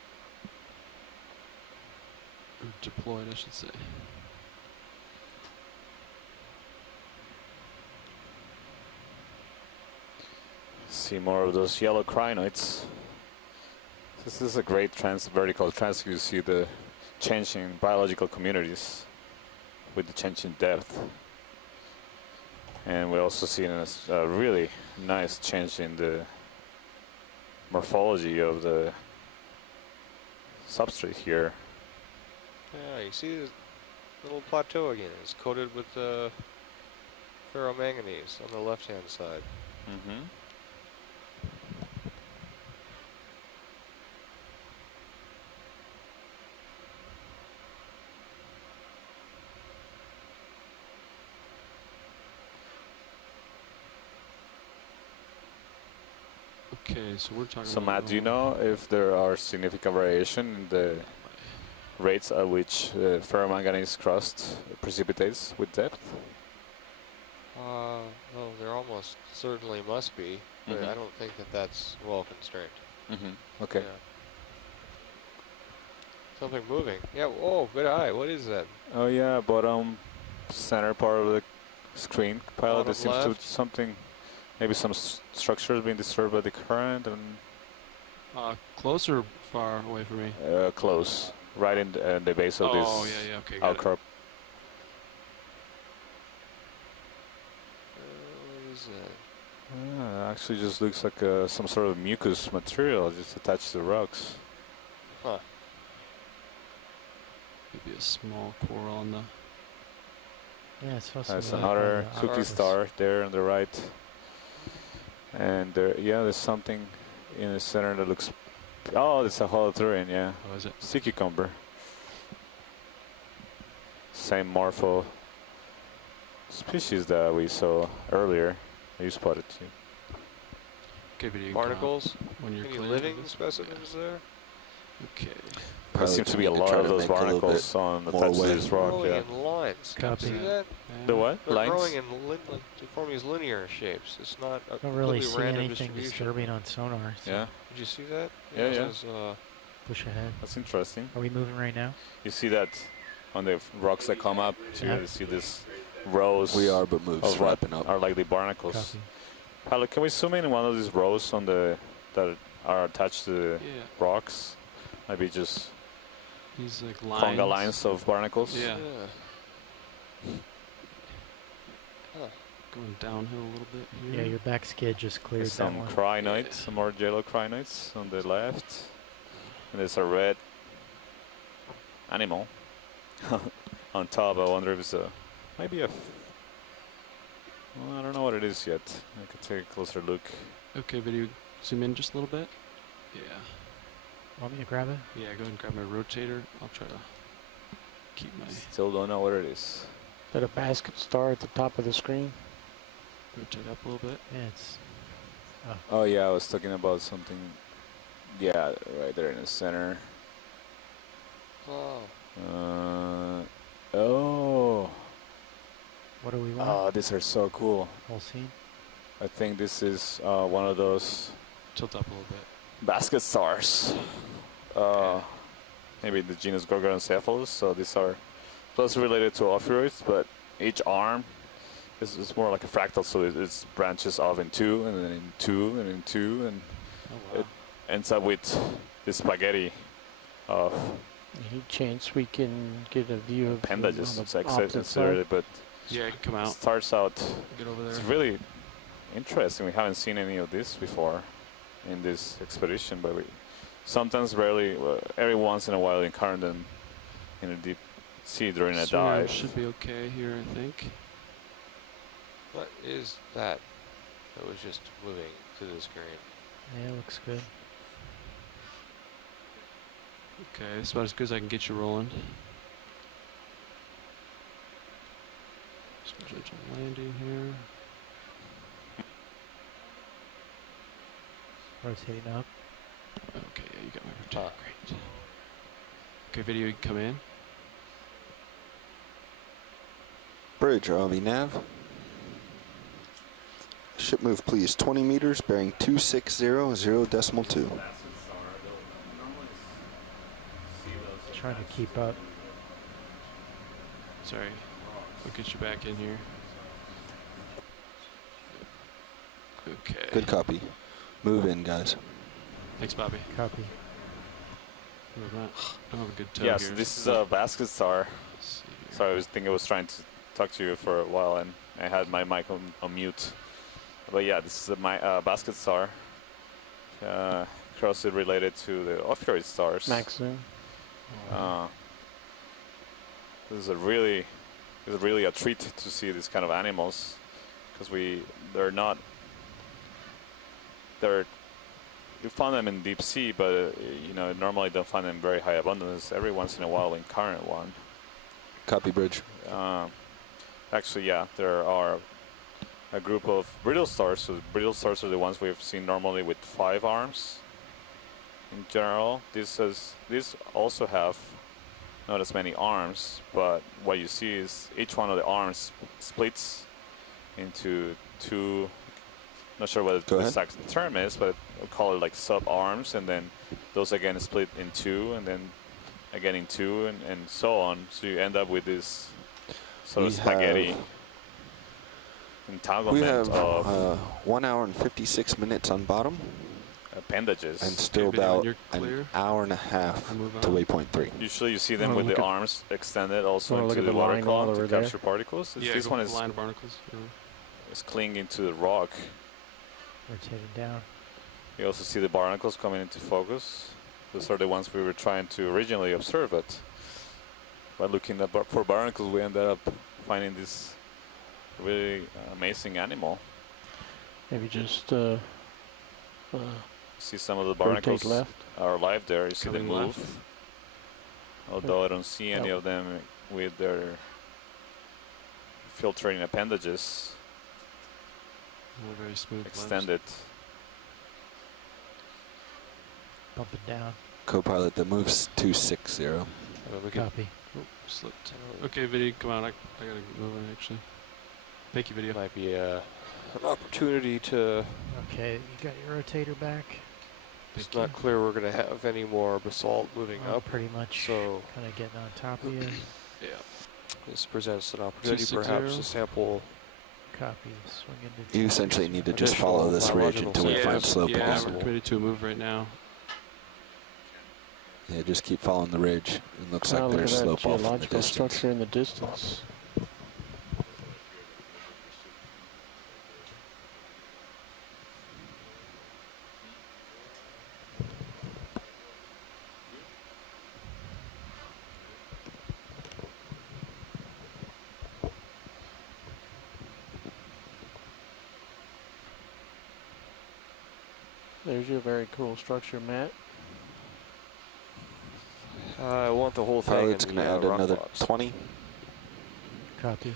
Or deployed, I should say. See more of those yellow crinoids. This is a great vertical trans. You see the changing biological communities with the changing depth. And we're also seeing a really nice change in the morphology of the substrate here. Yeah, you see the little plateau again. It's coated with ferromanganese on the left-hand side. Mm-hmm. Okay, so we're talking So about Matt, do you know if there are significant variation in the rates at which ferromanganese crust precipitates with depth? Well, there almost certainly must be, but I don't think that that's well constrained. Mm-hmm. Okay. Yeah. Something moving. Yeah. Oh, good eye. What is that? Oh yeah, bottom center part of the screen pilot. There Bottom seems to left. something, maybe some structures being disturbed by the current and close or far away from me? close, right in the base of Oh, this yeah, okay, got it. outcrop. What is that? Actually, just looks like some sort of mucus material just attached to the rocks. Huh. Maybe a small coral on the. Yeah, it's supposed There's to be another like cookie star there on the right. And there, yeah, there's something in the center that looks. Oh, it's a holothurian, yeah. Oh, is it? Sea cucumber. Same morpho species that we saw earlier. You spotted too. Okay, video. Barnacles? When you're Any clear living with this? specimens there? Okay. There seems to be a lot of those barnacles on the more touch of away. this rock. Growing Yeah. in lines. Copy. See that? The what? They're Lines? growing in they form these linear shapes. It's not a Don't really completely see random anything distribution. disturbing on sonar. So Yeah, Did you see that? Yeah, This yeah. was, push ahead. that's interesting. Are we moving right now? You see that on the rocks that come up too. Yeah. You see this rows. We are, but moves of what wrapping up. are like the barnacles. Copy. Pilot, can we zoom in one of these rows on the that are attached to the Yeah. rocks? Maybe just These like lines. conga lines of barnacles. Yeah. Huh. Going downhill a little bit here. Yeah, your back skid just cleared There's that some one. crinoids, some more yellow crinoids on the left. And there's a red animal on top. I wonder if it's maybe a. Well, I don't know what it is yet. I could take a closer look. Okay, video. Zoom in just a little bit. Yeah. Want me to grab it? Yeah, go ahead and grab my rotator. I'll try to keep my Still don't know what it is. Is that a basket star at the top of the screen? rotate up a little bit. Yeah, it's. Oh yeah, I was talking about something. Yeah, right there in the center. Oh. Oh. What do we want? Oh, these are so cool. Whole scene? I think this is one of those Tilt up a little bit. basket stars. Maybe the genus Gorgoncephalus. So these are closely related to ophiroids, but each arm is more like a fractal. So it's branches off in two, and then in two, and in two, and Oh wow. it ends up with this spaghetti of Any chance we can get a view of appendages. on It's the opposite inserted, side? but Yeah, you can come out. starts out. Get over It's there. really interesting. We haven't seen any of this before in this expedition, but we sometimes, rarely, every once in a while, encounter them in a deep sea during a Sonar dive. should be okay here, I think. What is that that was just moving to the screen? Yeah, it looks good. Okay, it's about as good as I can get you rolling. Schedule landing here. Rotating up. Okay, yeah, you got my rotator. Great. Okay, video, you can come in. Bridge, ROV nav. Ship move, please. 20 meters, bearing 2600.2. Trying to keep up. Sorry, we'll get you back in here. Okay. Good copy. Move in, guys. Thanks, Bobby. Copy. I don't have a good toe Yes, here. this is a basket star. Let's see here. Sorry, I was thinking I was trying to talk to you for a while, and I had my mic on mute. But yeah, this is my basket star. Closely related to the ophiuroid stars. Maxim. This is really a treat to see these kind of animals, because you find them in deep sea, but you know, normally don't find them in very high abundance. Every once in a while in current one. Copy, Bridge. Actually, yeah, there are a group of brittle stars. So brittle stars are the ones we've seen normally with 5 arms. In general, these also have not as many arms, but what you see is each one of the arms splits into 2. Not sure what the exact term is, but we'll call it like sub-arms, and then those again split in 2, and then again in 2, and so on. So you end up with this sort of spaghetti entanglement we have of 1 hour and 56 minutes on bottom, appendages. and still about an hour and a half to waypoint 3. Usually you see them with the arms extended also into the water column to capture particles. Yeah, this one is line of barnacles. clinging to the rock. Rotating down. You also see the barnacles coming into focus. Those are the ones we were trying to originally observe, but by looking for barnacles, we ended up finding this really amazing animal. Maybe just see some of the barnacles left. are alive there. You see them Coming move. left. Although I don't see any of them with their filtering appendages Very smooth. extended. Bump it down. Copilot, the move's 260. Copy. Oh, slipped. Okay, video, come on. I gotta get moving actually. Thank you, video. Might be an opportunity to. Okay, you got your rotator back. It's not clear we're going to have any more basalt moving up. Pretty much. So kind of getting on top of you. Yeah. This presents an opportunity 260. perhaps to sample. Copy. Swing into. You essentially need to just follow this ridge until we find slope Yeah, possible. we're committed to a move right now. Yeah, just keep following the ridge. It looks like Look there's at that slope off in the geological distance. structure in the distance. There's your very cool structure, Matt. I want the whole thing. Pilot's in going to the, add rock another box. 20. Copy.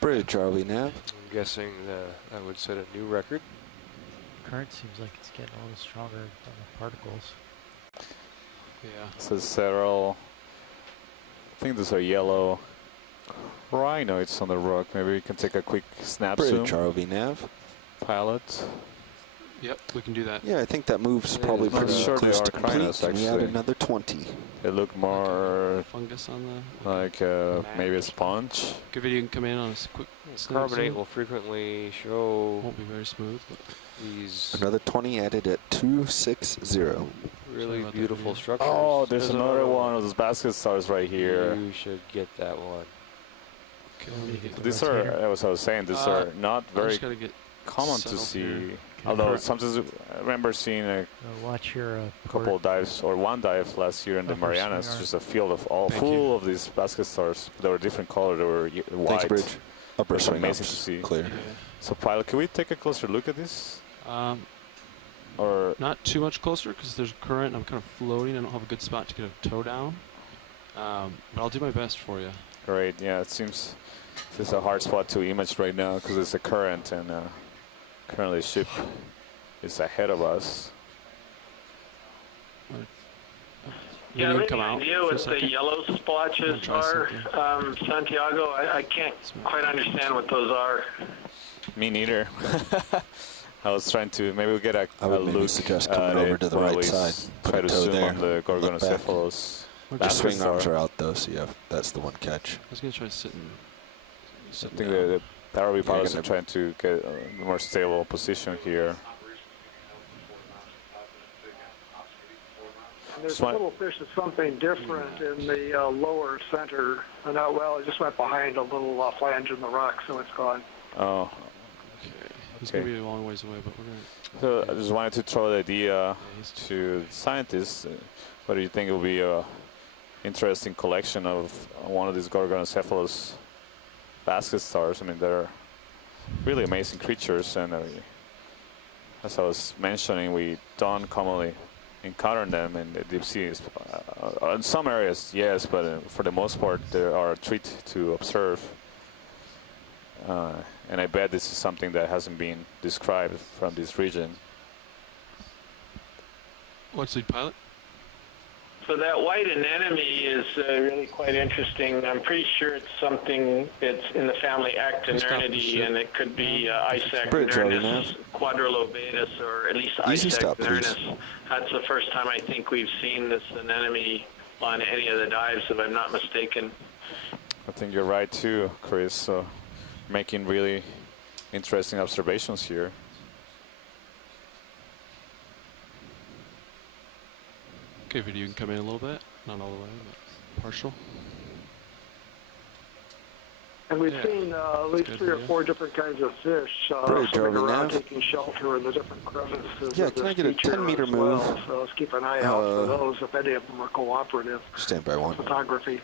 Bridge, ROV nav. I'm guessing that would set a new record. Current seems like it's getting a little stronger on the particles. Yeah. So several, I think those are yellow rhinoids on the rock. Maybe we can take a quick snap Bridge, zoom. ROV nav. Pilot. Yep, we can do that. Yeah, I think that move's probably I'm pretty sure they close are to complete. Okeanos, Can we add actually. another 20? They look more Fungus on the. like maybe a sponge. Good video, you can come in on a quick. Carbonate will frequently show Won't be very smooth. But these Another 20 added at 260. really about that beautiful video. structures. Oh, there's another one of those basket stars right here. You should get that one. okay, let me get the These rotator. are, as I was saying, these are not I very just gotta get common to settled see. here. Although sometimes I remember seeing a Watch your couple of dives, or one dive last year in the Upper Marianas, swing just a field of all Thank full you. of these basket stars. They were different color. They were white. Thanks, Bridge. Upper It's swing amazing ups, to see. clear. Yeah. So, pilot, can we take a closer look at this? Or Not too much closer because there's current. I'm kind of floating. I don't have a good spot to get a toe down. But I'll do my best for you. great, yeah, it seems this is a hard spot to image right now because it's a current, and currently the ship is ahead of us. Yeah, You maybe come out idea for a what the second? yellow splotches Try are, Santiago. I can't quite understand what those are. Me neither. I was trying to maybe we get a I would maybe look suggest at coming over it, to the or at right least side. Put Try a to toe zoom there. on the Look back. Gorgonocephalus. Or The just- swing star. arms are out though, so yeah, that's the one catch. I was gonna try sitting. I sitting think down. the ROV pilots gonna- are trying to get a more stable position here. There's So a I- little fish that's something different in the lower center. And well, it just went behind a little flange in the rock, so it's gone. Oh, He's okay. gonna be a long ways away, but we're gonna. So I just wanted to throw the idea he's- to the scientists. What do you think will be a interesting collection of one of these Gorgonocephalus basket stars? I mean, they're really amazing creatures, and as I was mentioning, we don't commonly encounter them in the deep sea. In some areas, yes, but for the most part, they are a treat to observe. And I bet this is something that hasn't been described from this region. What's lead pilot? So that white anemone is really quite interesting. I'm pretty sure it's something that's in the family Actinernidae, and it could be Bridge, Robbie, Isacnernus quadrilobatus, or at least Easy stop, please. Isacnernus. That's the first time I think we've seen this anemone on any of the dives, if I'm not mistaken. I think you're right too, Chris. So making really interesting observations here. Okay, video, you can come in a little bit. Not all the way, but partial. And we've Yeah. seen at least Good, 3 or yeah. 4 different kinds of fish Bridge, swimming Robbie, around, nav. taking shelter in the different crevices. Yeah, of can I this get a feature 10-meter as well. move? So let's keep an eye out for those if any of them are cooperative Stand by 1. photography.